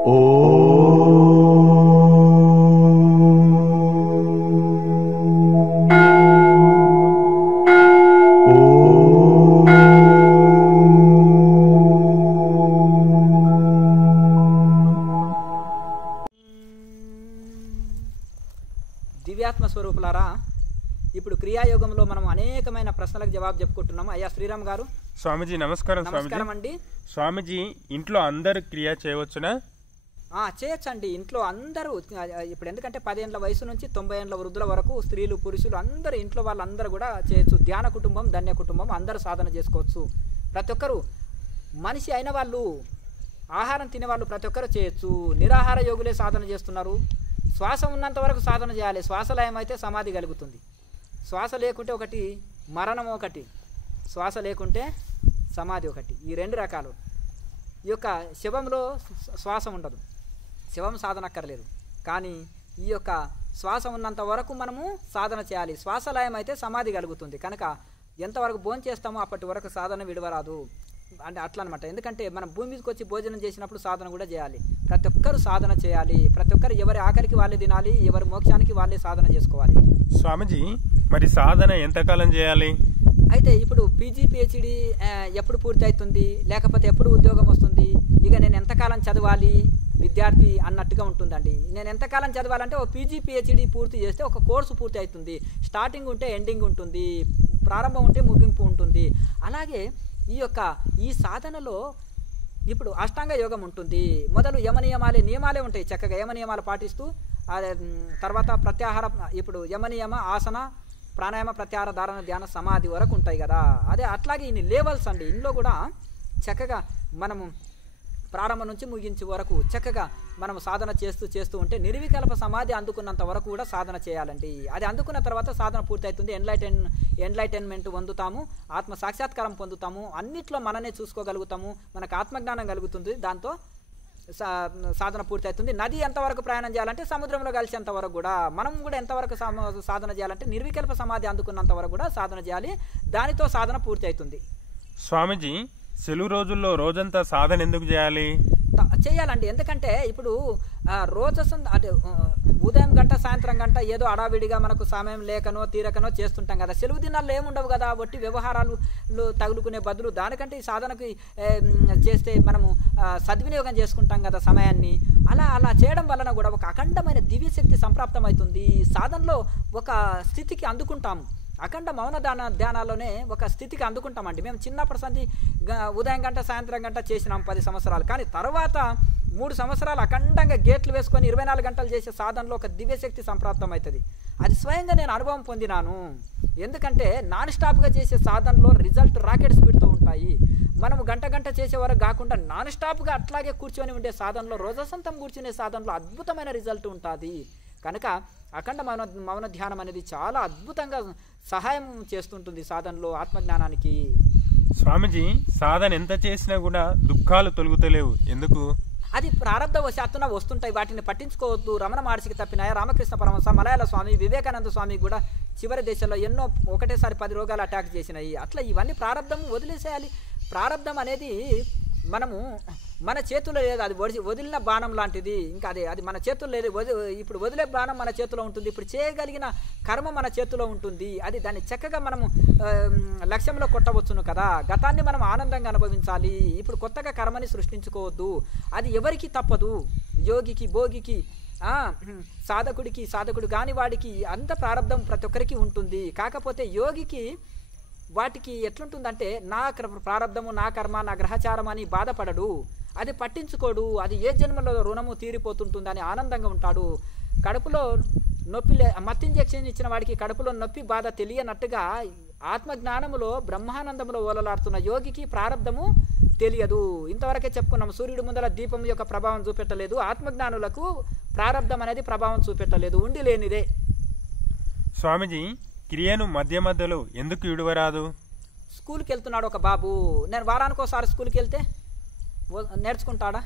దివ్యాత్మ స్వరూపులారా, ఇప్పుడు క్రియాయోగంలో మనం అనేకమైన ప్రశ్నలకు జవాబు చెప్పుకుంటున్నాము. అయ్యా శ్రీరామ్ గారు. స్వామీజీ నమస్కారం. నమస్కారం అండి. స్వామీజీ, ఇంట్లో అందరు క్రియ చేయవచ్చునా? చేయొచ్చండి. ఇంట్లో అందరూ ఇప్పుడు ఎందుకంటే 10 ఏళ్ల వయసు నుంచి 90 ఏళ్ల వృద్ధుల వరకు స్త్రీలు పురుషులు అందరూ ఇంట్లో వాళ్ళందరూ కూడా చేయొచ్చు. ధ్యాన కుటుంబం, ధన్య కుటుంబం అందరూ సాధన చేసుకోవచ్చు. ప్రతి ఒక్కరు మనిషి అయిన వాళ్ళు, ఆహారం తినేవాళ్ళు ప్రతి ఒక్కరు చేయొచ్చు. నిరాహార యోగులే సాధన చేస్తున్నారు. శ్వాస ఉన్నంత వరకు సాధన చేయాలి. శ్వాస లయమైతే సమాధి కలుగుతుంది. శ్వాస లేకుంటే ఒకటి మరణం, ఒకటి శ్వాస లేకుంటే సమాధి ఒకటి. ఈ 2 రకాలు. ఈ యొక్క శవంలో శ్వాస ఉండదు, శవం సాధన అక్కర్లేదు. కానీ ఈ యొక్క శ్వాస ఉన్నంత వరకు మనము సాధన చేయాలి. శ్వాస లయం అయితే సమాధి కలుగుతుంది. కనుక ఎంతవరకు భోజనం చేస్తామో అప్పటి వరకు సాధన విడవరాదు. అంటే అట్లా అనమాట. ఎందుకంటే మనం భూమి మీదకి వచ్చి భోజనం చేసినప్పుడు సాధన కూడా చేయాలి. ప్రతి ఒక్కరు సాధన చేయాలి. ప్రతి ఒక్కరు ఎవరి ఆఖరికి వాళ్ళే తినాలి, ఎవరి మోక్షానికి వాళ్ళే సాధన చేసుకోవాలి. స్వామీజీ, మరి సాధన ఎంతకాలం చేయాలి? అయితే ఇప్పుడు పీజీ పిహెచ్డి ఎప్పుడు పూర్తి అవుతుంది, లేకపోతే ఎప్పుడు ఉద్యోగం వస్తుంది, ఇక నేను ఎంతకాలం చదవాలి విద్యార్థి అన్నట్టుగా ఉంటుందండి. నేను ఎంతకాలం చదవాలంటే ఒక పీజీ పిహెచ్డి పూర్తి చేస్తే ఒక కోర్సు పూర్తి అవుతుంది. స్టార్టింగ్ ఉంటే ఎండింగ్ ఉంటుంది, ప్రారంభం ఉంటే ముగింపు ఉంటుంది. అలాగే ఈ సాధనలో ఇప్పుడు అష్టాంగ యోగం ఉంటుంది. మొదలు నియమాలే ఉంటాయి. చక్కగా యమనియమాలు పాటిస్తూ తర్వాత ప్రత్యాహార, ఇప్పుడు యమనియమ, ఆసన, ప్రాణాయామ, ప్రత్యాహార, ధారణ, ధ్యాన, సమాధి వరకు ఉంటాయి కదా. అదే అట్లాగే ఇన్ని లెవెల్స్ అండి. ఇందులో కూడా చక్కగా మనము ప్రారంభం నుంచి ముగించే వరకు చక్కగా మనం సాధన చేస్తూ ఉంటే నిర్వికల్ప సమాధి అందుకున్నంత వరకు కూడా సాధన చేయాలండి. అది అందుకున్న తర్వాత సాధన పూర్తి అవుతుంది. ఎన్లైటైన్మెంట్ పొందుతాము, ఆత్మ సాక్షాత్కారం పొందుతాము, అన్నిట్లో మననే చూసుకోగలుగుతాము, మనకు ఆత్మజ్ఞానం కలుగుతుంది. దాంతో సాధన పూర్తి అవుతుంది. నది ఎంతవరకు ప్రయాణం చేయాలంటే సముద్రంలో కలిసేంత వరకు కూడా, మనం కూడా ఎంతవరకు సాధన చేయాలంటే నిర్వికల్ప సమాధి అందుకున్నంత వరకు కూడా సాధన చేయాలి. దానితో సాధన పూర్తి అవుతుంది. స్వామీజీ, సెలవు రోజుల్లో రోజంతా సాధన ఎందుకు చేయాలి? చేయాలండి. ఎందుకంటే ఇప్పుడు రోజు అంటే ఉదయం గంట, సాయంత్రం గంట ఏదో అడావిడిగా మనకు సమయం లేకనో తీరకనో చేస్తుంటాం కదా. సెలవు దినాల్లో ఏముండవు కదా, వట్టి వ్యవహారాలు తగులుకునే బదులు దానికంటే ఈ సాధనకి చేస్తే మనము సద్వినియోగం చేసుకుంటాం కదా సమయాన్ని. అలా చేయడం వలన కూడా ఒక అఖండమైన దివ్యశక్తి సంప్రాప్తం అవుతుంది. సాధనలో ఒక స్థితికి అందుకుంటాము. అఖండ మౌన ధ్యానాల్లోనే ఒక స్థితికి అందుకుంటామండి. మేము చిన్నప్పటి సంది ఉదయం గంట, సాయంత్రం గంట చేసినాం 10 సంవత్సరాలు. కానీ తర్వాత 3 సంవత్సరాలు అఖండంగా గేట్లు వేసుకొని 24 గంటలు చేసే సాధనలో ఒక దివ్యశక్తి సంప్రాప్తం అవుతుంది. అది స్వయంగా నేను అనుభవం పొందినాను. ఎందుకంటే నాన్ స్టాప్గా చేసే సాధనలో రిజల్ట్ రాకెట్ స్పీడ్తో ఉంటాయి. మనము గంట చేసే వరకు కాకుండా నాన్ స్టాప్గా అట్లాగే కూర్చొని ఉండే సాధనలో, రోజసంతం కూర్చునే సాధనలో అద్భుతమైన రిజల్ట్ ఉంటుంది. కనుక అఖండ మౌన ధ్యానం అనేది చాలా అద్భుతంగా సహాయం చేస్తుంటుంది సాధనలో ఆత్మజ్ఞానానికి. స్వామీజీ, సాధన ఎంత చేసినా కూడా దుఃఖాలు తొలగుతలేవు, ఎందుకు? అది ప్రారంభవశాత్తున వస్తుంటాయి, వాటిని పట్టించుకోవద్దు. రమణ మహర్షికి తప్పినాయ, రామకృష్ణ పరమహంస, మలయాళ స్వామి, వివేకానంద స్వామి కూడా చివరి దేశంలో ఎన్నో ఒకటేసారి 10 రోగాలు అటాక్ చేసినాయి. అట్లా ఇవన్నీ ప్రారంభం వదిలేసేయాలి. ప్రారంభం అనేది మనము మన చేతుల్లో లేదు. అది వదిలిన బాణం లాంటిది. ఇంకా అది మన చేతుల్లో లేదు. ఇప్పుడు వదిలే బాణం మన చేతిలో ఉంటుంది. ఇప్పుడు చేయగలిగిన కర్మ మన చేతిలో ఉంటుంది. అది దాన్ని చక్కగా మనము లక్ష్యంలో కొట్టవచ్చును కదా. గతాన్ని మనం ఆనందంగా అనుభవించాలి. ఇప్పుడు కొత్తగా కర్మని సృష్టించుకోవద్దు. అది ఎవరికి తప్పదు. యోగికి, భోగికి, సాధకుడు కాని వాడికి అంత ప్రారంభం ప్రతి ఒక్కరికి ఉంటుంది. కాకపోతే యోగికి వాటికి ఎట్లుంటుందంటే నా ప్రారంధము, నా కర్మ, నా గ్రహచారం అని బాధపడడు. అది పట్టించుకోడు. అది ఏ జన్మలో రుణము తీరిపోతుంటుందని ఆనందంగా ఉంటాడు. కడుపులో నొప్పి మత్తు ఇంజెక్షన్ ఇచ్చిన వాడికి కడుపులో నొప్పి బాధ తెలియనట్టుగా ఆత్మజ్ఞానములో బ్రహ్మానందములో ఓలలాడుతున్న యోగికి ప్రారంధము తెలియదు. ఇంతవరకే చెప్పుకున్నాం. సూర్యుడి ముందర దీపం యొక్క ప్రభావం చూపెట్టలేదు. ఆత్మజ్ఞానులకు ప్రారంధం అనేది ప్రభావం చూపెట్టలేదు. ఉండి లేనిదే. స్వామీజీ, క్రియను మధ్యలో ఎందుకు విడవరాదు? స్కూల్కి వెళ్తున్నాడు ఒక బాబు. నేను వారానికి ఒకసారి స్కూల్కి వెళ్తే నేర్చుకుంటాడా?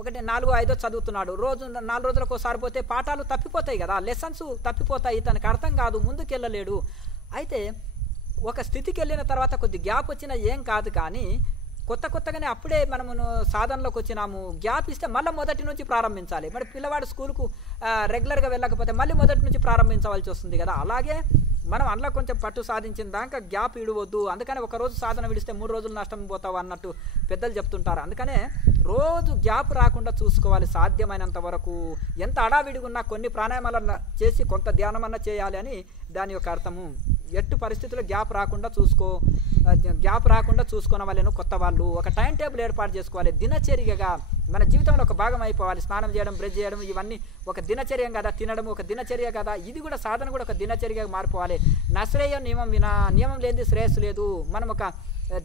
1, 4, 5 చదువుతున్నాడు. 4 రోజులకు ఒకసారి పోతే పాఠాలు తప్పిపోతాయి కదా, లెసన్స్ తప్పిపోతాయి. తనకు అర్థం కాదు, ముందుకెళ్ళలేడు. అయితే ఒక స్థితికి వెళ్ళిన తర్వాత కొద్ది గ్యాప్ వచ్చినా ఏం కాదు. కానీ కొత్తగానే అప్పుడే మనము సాధనలోకి వచ్చినాము, గ్యాప్ ఇస్తే మళ్ళీ మొదటి నుంచి ప్రారంభించాలి. మరి పిల్లవాడు స్కూల్కు రెగ్యులర్గా వెళ్ళకపోతే మళ్ళీ మొదటి నుంచి ప్రారంభించవలసి వస్తుంది కదా. అలాగే మనం అందులో కొంచెం పట్టు సాధించిన దాకా గ్యాప్ ఇడవద్దు. అందుకని ఒకరోజు సాధన విడిస్తే 3 రోజులు నష్టం పోతావు అన్నట్టు పెద్దలు చెప్తుంటారు. అందుకనే రోజు గ్యాప్ రాకుండా చూసుకోవాలి సాధ్యమైనంత వరకు. ఎంత అడావిడిగా ఉన్నా కొన్ని ప్రాణాయామాలను చేసి కొంత ధ్యానమన్నా చేయాలి అని దాని యొక్క అర్థము. ఎట్టు పరిస్థితుల్లో గ్యాప్ రాకుండా చూసుకున్న వాళ్ళను కొత్త వాళ్ళు ఒక టైం టేబుల్ ఏర్పాటు చేసుకోవాలి. దినచర్యగా మన జీవితంలో ఒక భాగం అయిపోవాలి. స్నానం చేయడం, బ్రష్ చేయడం ఇవన్నీ ఒక దినచర్య కదా, తినడం ఒక దినచర్య కదా, ఇది కూడా సాధన కూడా ఒక దినచర్యగా మారిపోవాలి. నశ్రేయ నియమం వినా, నియమం లేనిది శ్రేయస్సు లేదు. మనం ఒక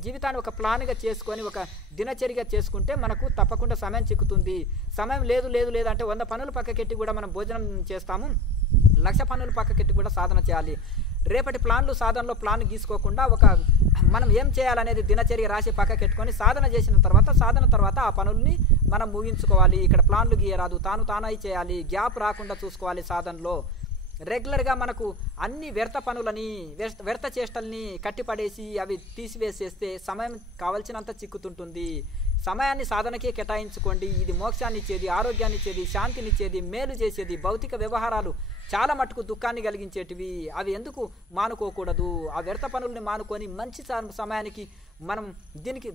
జీవితాన్ని ఒక ప్లాన్గా చేసుకొని ఒక దినచర్యగా చేసుకుంటే మనకు తప్పకుండా సమయం చిక్కుతుంది. సమయం లేదు అంటే 100 పనులు పక్కకెట్టి కూడా మనం భోజనం చేస్తాము, 1,00,000 పనులు పక్కకెట్టి కూడా సాధన చేయాలి. రేపటి ప్లాన్లు సాధనలో ప్లాన్ గీసుకోకుండా ఒక మనం ఏం చేయాలనేది దినచర్య రాసి పక్కకెట్టుకొని సాధన చేసిన తర్వాత ఆ పనుల్ని మనం ముగించుకోవాలి. ఇక్కడ ప్లాన్లు గీయరాదు, తానై చేయాలి. గ్యాప్ రాకుండా చూసుకోవాలి. సాధనలో రెగ్యులర్గా మనకు అన్ని వ్యర్థ పనులని వ్యర్థ చేష్టల్ని కట్టిపడేసి అవి తీసివేసేస్తే సమయం కావలసినంత చిక్కుతుంటుంది. సమయాన్ని సాధనకే కేటాయించుకోండి. ఇది మోక్షాన్ని ఇచ్చేది, ఆరోగ్యాన్ని ఇచ్చేది, శాంతినిచ్చేది, మేలు చేసేది. భౌతిక వ్యవహారాలు చాలా మటుకు దుఃఖాన్ని కలిగించేటివి. అవి ఎందుకు మానుకోకూడదు? ఆ వ్యర్థ పనుల్ని మానుకొని మంచి సమయానికి మనం దీనికి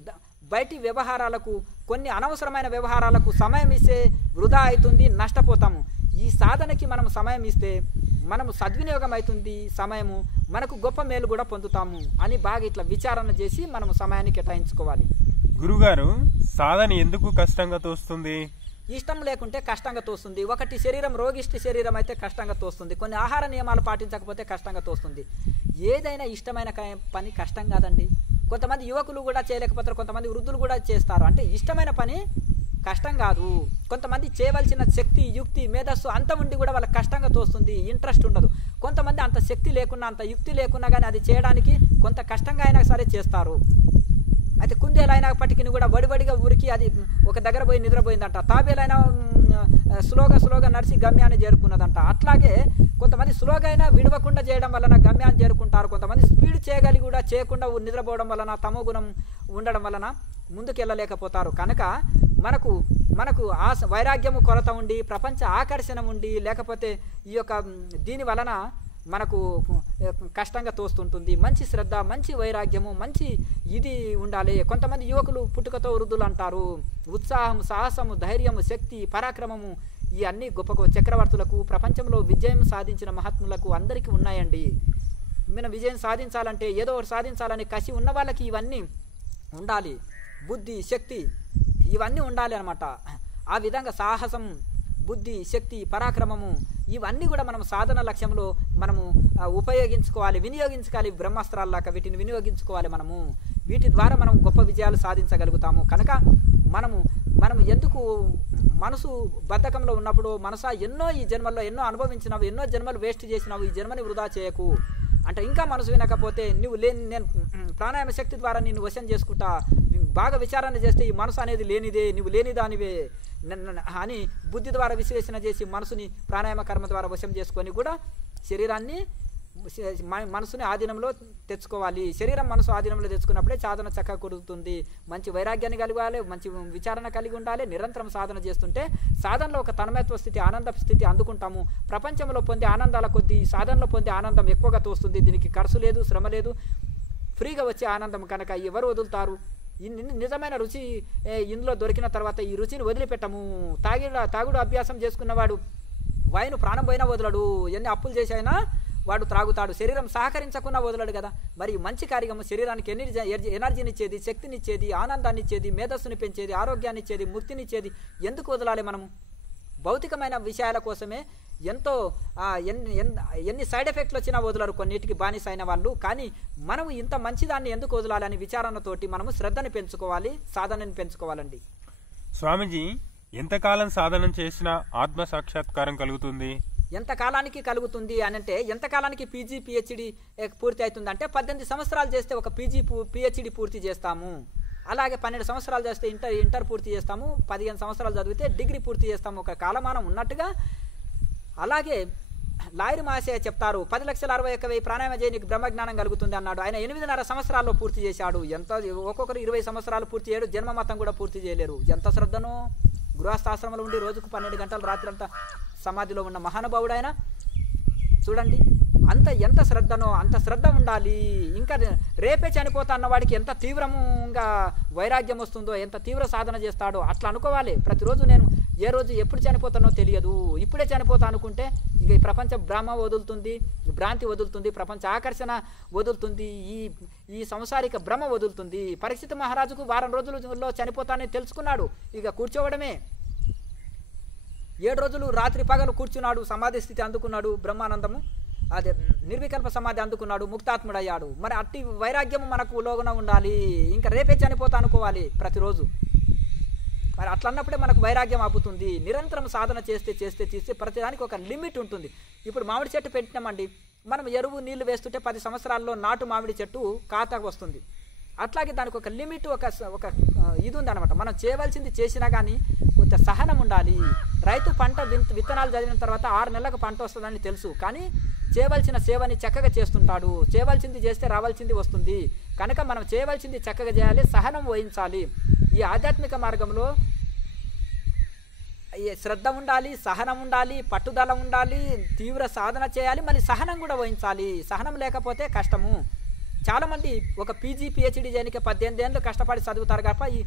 బయటి వ్యవహారాలకు, కొన్ని అనవసరమైన వ్యవహారాలకు సమయం ఇస్తే వృధా అవుతుంది, నష్టపోతాము. ఈ సాధనకి మనం సమయం ఇస్తే మనము సద్వినియోగం అవుతుంది సమయము, మనకు గొప్ప మేలు కూడా పొందుతాము అని బాగా ఇట్లా విచారణ చేసి మనము సమయాన్ని కేటాయించుకోవాలి. గురుగారు, సాధన ఎందుకు కష్టంగా తోస్తుంది? ఇష్టం లేకుంటే కష్టంగా తోస్తుంది. ఒకటి శరీరం రోగిష్టి శరీరం అయితే కష్టంగా తోస్తుంది. కొన్ని ఆహార నియమాలు పాటించకపోతే కష్టంగా తోస్తుంది. ఏదైనా ఇష్టమైన పని కష్టం కాదండి. కొంతమంది యువకులు కూడా చేయలేకపోతారు, కొంతమంది వృద్ధులు కూడా చేస్తారు. అంటే ఇష్టమైన పని కష్టం కాదు. కొంతమంది చేయవలసిన శక్తి, యుక్తి, మేధస్సు అంత ఉండి కూడా వాళ్ళకి కష్టంగా తోస్తుంది, ఇంట్రెస్ట్ ఉండదు. కొంతమంది అంత శక్తి లేకున్నా, అంత యుక్తి లేకున్నా కానీ అది చేయడానికి కొంత కష్టంగా అయినా సరే చేస్తారు. అయితే కుందేలైనప్పటికీ కూడా వడివడిగా ఉరికి అది ఒక దగ్గర పోయి నిద్రపోయిందంట. తాబేలైనా స్లోగా నడిచి గమ్యాన్ని చేరుకున్నదంట. అట్లాగే కొంతమంది స్లోగా అయినా విడవకుండా చేయడం వలన గమ్యాన్ని చేరుకుంటారు. కొంతమంది స్పీడ్ చేయగలిగి కూడా చేయకుండా నిద్రపోవడం వలన, తమో గుణం ఉండడం వలన ముందుకు వెళ్ళలేకపోతారు. కనుక మనకు వైరాగ్యము కొరత ఉండి, ప్రపంచ ఆకర్షణ ఉండి, లేకపోతే ఈ యొక్క దీని వలన మనకు కష్టంగా తోస్తుంటుంది. మంచి శ్రద్ధ, మంచి వైరాగ్యము, మంచి ఇది ఉండాలి. కొంతమంది యువకులు పుట్టుకతో వృద్ధులు అంటారు. ఉత్సాహం, సాహసము, ధైర్యము, శక్తి, పరాక్రమము ఈ అన్ని గొప్ప చక్రవర్తులకు, ప్రపంచంలో విజయం సాధించిన మహాత్ములకు అందరికీ ఉన్నాయండి. మనం విజయం సాధించాలంటే, ఏదో ఒకటి సాధించాలని కసి ఉన్న వాళ్ళకి ఇవన్నీ ఉండాలి. బుద్ధి, శక్తి ఇవన్నీ ఉండాలి అన్నమాట. ఆ విధంగా సాహసం, బుద్ధి, శక్తి, పరాక్రమము ఇవన్నీ కూడా మనం సాధన లక్ష్యంలో మనము ఉపయోగించుకోవాలి, వినియోగించుకోవాలి. బ్రహ్మాస్త్రాల్లాగా వీటిని వినియోగించుకోవాలి. వీటి ద్వారా మనం గొప్ప విజయాలు సాధించగలుగుతాము. కనుక మనము ఎందుకు మనసు బద్ధకంలో ఉన్నప్పుడు, మనసా ఎన్నో ఈ జన్మల్లో ఎన్నో అనుభవించినావు, ఎన్నో జన్మలు వేస్ట్ చేసినావు, ఈ జన్మని వృధా చేయకు అంటే ఇంకా మనసు వినకపోతే నేను ప్రాణాయామ శక్తి ద్వారా నిన్ను వశం చేసుకుంటా, బాగా విచారణ చేస్తే ఈ మనసు అనేది లేనిదే, నువ్వు లేనిదానివే అని బుద్ధి ద్వారా విశ్లేషణ చేసి మనసుని ప్రాణాయామ కర్మ ద్వారా వశం చేసుకొని కూడా శరీరాన్ని, మనసుని ఆధీనంలో తెచ్చుకోవాలి. శరీరం మనసు ఆధీనంలో తెచ్చుకున్నప్పుడే సాధన చక్కగా కుదురుతుంది. మంచి వైరాగ్యాన్ని కలిగాలి, మంచి విచారణ కలిగి ఉండాలి. నిరంతరం సాధన చేస్తుంటే సాధనలో ఒక తన్మయత్వ స్థితి, ఆనంద స్థితి అందుకుంటాము. ప్రపంచంలో పొందే ఆనందాల కొద్దీ సాధనలో పొందే ఆనందం ఎక్కువగా తోస్తుంది. దీనికి ఖర్చు లేదు, శ్రమ లేదు, ఫ్రీగా వచ్చే ఆనందం. కనుక ఎవరు వదులుతారు? నిజమైన రుచి ఇందులో దొరికిన తర్వాత ఈ రుచిని వదిలిపెట్టము. తాగుడు అభ్యాసం చేసుకున్నవాడు వైను ప్రాణం పోయినా వదలడు, ఎన్ని అప్పులు చేసైనా వాడు త్రాగుతాడు. శరీరం సహకరించకుండా వదలడు కదా. మరి మంచి కార్యము శరీరానికి ఎనర్జీని ఇచ్చేది, శక్తిని ఇచ్చేది, ఆనందాన్ని ఇచ్చేది, మేధస్సుని పెంచేది, ఆరోగ్యాన్ని ఇచ్చేది, ముక్తిని ఇచ్చేది ఎందుకు వదలాలి? మనము భౌతికమైన విషయాల కోసమే ఎంతో ఎన్ని సైడ్ ఎఫెక్ట్లు వచ్చినా వదలరు కొన్నిటికి బానిస అయిన వాళ్ళు. కానీ మనము ఇంత మంచిదాన్ని ఎందుకు వదలాలని విచారణతోటి మనము శ్రద్ధని పెంచుకోవాలి, సాధనని పెంచుకోవాలండి. స్వామీజీ, ఎంతకాలం సాధన చేసినా ఆత్మ సాక్షాత్కారం కలుగుతుంది? ఎంతకాలానికి కలుగుతుంది అని అంటే, ఎంతకాలానికి పీజీ పిహెచ్డి పూర్తి అవుతుంది అంటే 18 సంవత్సరాలు చేస్తే ఒక పిహెచ్డి పూర్తి చేస్తాము. అలాగే 12 సంవత్సరాలు చేస్తే ఇంటర్ పూర్తి చేస్తాము. 15 సంవత్సరాలు చదివితే డిగ్రీ పూర్తి చేస్తాము. ఒక కాలమానం ఉన్నట్టుగా. అలాగే లాయర్ మహాశయ చెప్తారు 10,61,000 ప్రాణాయామ చేయి నీకు బ్రహ్మజ్ఞానం కలుగుతుంది అన్నాడు. ఆయన 8.5 సంవత్సరాల్లో పూర్తి చేశాడు. ఎంత ఒక్కొక్కరు 20 సంవత్సరాలు పూర్తి చేయడు, జన్మ మతం కూడా పూర్తి చేయలేరు. ఎంత శ్రద్ధను! గృహస్థాశ్రమంలో ఉండి రోజుకు 12 గంటలు రాత్రంతా సమాధిలో ఉన్న మహానుభావుడైన చూడండి. ఎంత శ్రద్ధనో అంత శ్రద్ధ ఉండాలి. ఇంకా రేపే చనిపోతా అన్నవాడికి ఎంత తీవ్రంగా వైరాగ్యం వస్తుందో, ఎంత తీవ్ర సాధన చేస్తాడో అట్లా అనుకోవాలి. ప్రతిరోజు నేను ఏ రోజు ఎప్పుడు చనిపోతానో తెలియదు, ఇప్పుడే చనిపోతా అనుకుంటే ఇంక ఈ ప్రపంచ భ్రమ వదులుతుంది, భ్రాంతి వదులుతుంది, ప్రపంచ ఆకర్షణ వదులుతుంది, ఈ సంసారిక భ్రమ వదులుతుంది. పరీక్షిత్ మహారాజుకు వారం రోజుల్లో చనిపోతానని తెలుసుకున్నాడు. ఇక కూర్చోవడమే. 7 రోజులు రాత్రి పగలు కూర్చున్నాడు, సమాధి స్థితి అందుకున్నాడు, బ్రహ్మానందము అదే నిర్వికల్ప సమాధి అందుకున్నాడు, ముక్తాత్ముడయ్యాడు. మరి అట్టి వైరాగ్యము మనకు లోగున ఉండాలి. ఇంకా రేపే చనిపోతా అనుకోవాలి ప్రతిరోజు. మరి అట్లా అన్నప్పుడే మనకు వైరాగ్యం ఆపుతుంది. నిరంతరం సాధన చేస్తే ప్రతిదానికి ఒక లిమిట్ ఉంటుంది. ఇప్పుడు మామిడి చెట్టు పెట్టినామండి, మనం ఎరువు నీళ్లు వేస్తుంటే 10 సంవత్సరాల్లో నాటు మామిడి చెట్టు ఖాతాకు వస్తుంది. అట్లాగే దానికి ఒక లిమిట్, ఒక ఇది ఉందన్నమాట. మనం చేయవలసింది చేసినా కానీ కొంత సహనం ఉండాలి. రైతు పంట విత్తనాలు చదివిన తర్వాత 6 నెలలకు పంట వస్తుందని తెలుసు, కానీ చేయవలసిన సేవని చక్కగా చేస్తుంటాడు. చేయవలసింది చేస్తే రావాల్సింది వస్తుంది. కనుక మనం చేయవలసింది చక్కగా చేయాలి, సహనం వహించాలి. ఈ ఆధ్యాత్మిక మార్గంలో శ్రద్ధ ఉండాలి, సహనం ఉండాలి, పట్టుదల ఉండాలి, తీవ్ర సాధన చేయాలి, మళ్ళీ సహనం కూడా వహించాలి. సహనం లేకపోతే కష్టము. చాలామంది ఒక పీజీ పిహెచ్డీ చేయడానికి 18 ఏళ్ళు కష్టపడి చదువుతారు కాబట్టి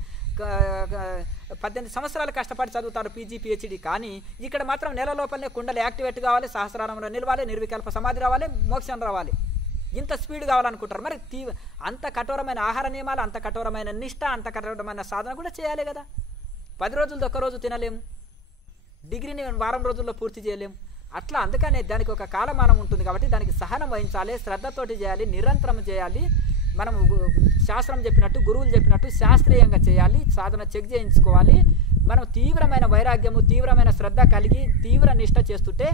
18 సంవత్సరాలు కష్టపడి చదువుతారు పీజీ పిహెచ్డీ. కానీ ఇక్కడ మాత్రం నెల లోపలనే కుండలు యాక్టివేట్ కావాలి, సహస్రారంలో నిలవాలి, నిర్వికల్ప సమాధి రావాలి, మోక్షం రావాలి. ఇంత స్పీడ్ కావాలనుకుంటారు. మరి అంత కఠోరమైన ఆహార నియమాలు, అంత కఠోరమైన నిష్ఠ, అంత కఠోరమైన సాధన కూడా చేయాలి కదా. 10 రోజులతో ఒక్క రోజు తినలేము, డిగ్రీని వారం రోజుల్లో పూర్తి చేయలేము. అట్లా అందుకనే దానికి ఒక కాలమానం ఉంటుంది కాబట్టి దానికి సహనం వహించాలి, శ్రద్ధతోటి చేయాలి, నిరంతరం చేయాలి. మనం శాస్త్రం చెప్పినట్టు, గురువులు చెప్పినట్టు శాస్త్రీయంగా చేయాలి, సాధన చెక్ చేయించుకోవాలి. మనం తీవ్రమైన వైరాగ్యము, తీవ్రమైన శ్రద్ధ కలిగి తీవ్ర నిష్ఠ చేస్తుంటే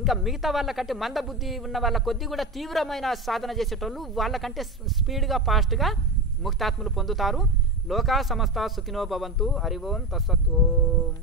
ఇంకా మిగతా వాళ్ళకంటే మందబుద్ధి ఉన్న వాళ్ళ కొద్దీ కూడా తీవ్రమైన సాధన చేసేటోళ్ళు వాళ్ళకంటే స్పీడ్గా ఫాస్ట్గా ముక్తాత్ములు పొందుతారు. లోకా సమస్త సుఖినో భవంతు. హరి ఓం తత్సత్ ఓం.